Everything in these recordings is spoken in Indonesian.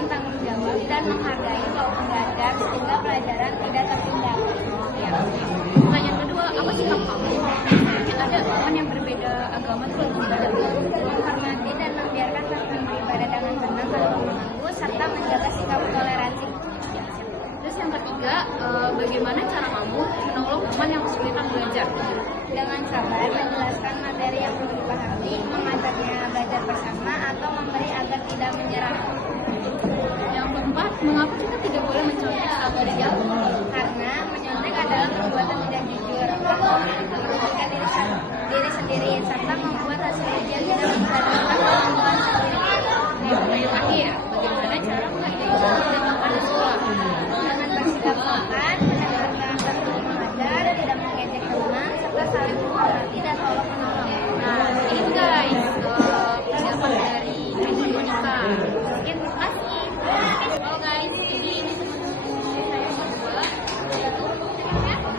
disiplin, tanggung jawab, dan menghargai waktu belajar sehingga pelajaran tidak tertinggal. Ya. Pertanyaan kedua, apa sikap kamu? Ada teman yang berbeda agama tuh beribadah. Menghormati dan membiarkan teman beribadah dengan tenang tanpa mengganggu, serta menjaga sikap toleransi. Terus yang ketiga, bagaimana cara kamu menolong teman yang kesulitan belajar? Dengan sabar menjelaskan materi yang belum dipahami, mengajarnya belajar bersama, atau memberi agar tidak menyerah. Yang keempat, mengapa kita tidak boleh mencontoh saat belajar? Karena menyontek adalah perbuatan tidak jujur, merugikan diri sendiri, serta membuat hasil ujian tidak berdasarkan kemampuan sendiri. Yang terakhir, bagaimana cara mengajar dengan anak sekolah? Dengan bersikap sopan, mendengarkan serta mengajar, tidak mengejek teman, serta saling menghormati dan tolong menolong. Nah, ini guys, pendapat dari Monica. Terima kasih. Halo guys, jadi ini saya berdua, yaitu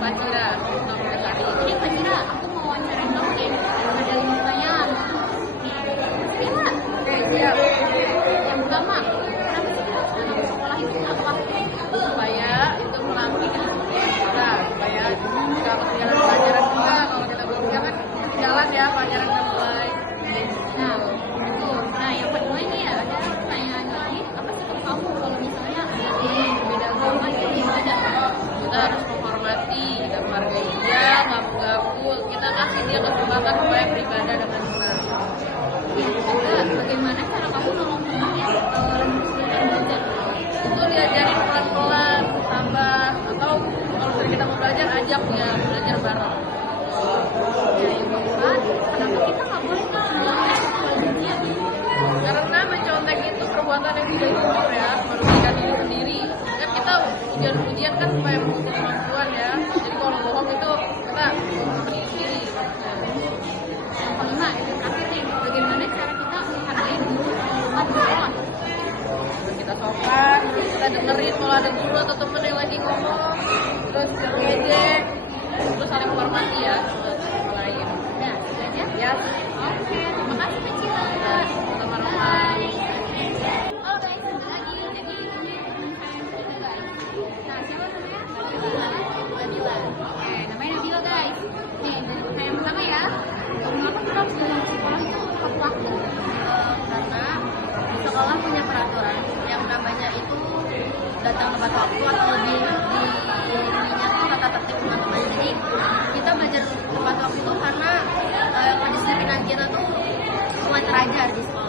Mbak Kira, Mbak Kira. Jadi Mbak Kira, aku mau wawancarain kamu nih. Ada 5 pertanyaan. Ya, oke, siap. Yang pertama, kenapa kita harus sekolah itu apa? Supaya itu melatih kita, supaya nggak ketinggalan pelajaran juga. Kalau kita belum siap kan ketinggalan ya pelajaran kita mulai. Nah, itu. Nah, yang kedua ini ya ada pertanyaan lagi. Apa sikap kamu kalau misalnya ada teman yang berbeda agama yang beribadah? Kita harus menghormati, kita menghargai dia, nggak mengganggu. Kita kasih dia kesempatan supaya beribadah dengan benar. Yang ketiga, bagaimana cara kamu nolong teman yang lagi kesulitan belajar? Itu diajarin pelan-pelan, tambah, atau kalau misalnya kita mau belajar, ajak dia belajar bareng. Ya, yang keempat, kenapa kita nggak boleh mencontek selanjutnya? Karena mencontek itu perbuatan yang tidak jujur ya, merugikan diri sendiri. Kan kita ujian kan supaya mengukur kemampuan ya. Jadi kalau bohong itu kita merugikan diri sendiri. Yang kelima, yang terakhir nih, bagaimana cara kita menghargai guru atau sekolah? Kita sopan, kita dengerin kalau ada guru atau temen yang lagi ngomong, terus ngejek, terus saling menghormati ya sama lain. Nah, itu aja. Ya, oke, terima kasih Mbak Cila. Sama-sama. Halo guys, kembali lagi. Jadi ini teman saya guys. Nah, siapa namanya? Nabila. Oke, namanya Nabila guys. Nih, dari pertanyaan pertama ya. Mengapa kita harus pulang sekolah itu tepat waktu? Karena sekolah punya peraturan yang namanya itu datang tepat waktu atau lebih diininya tuh tata tertib teman-teman. Jadi kita belajar tepat waktu itu karena kondisi kita tuh lancar aja di sekolah.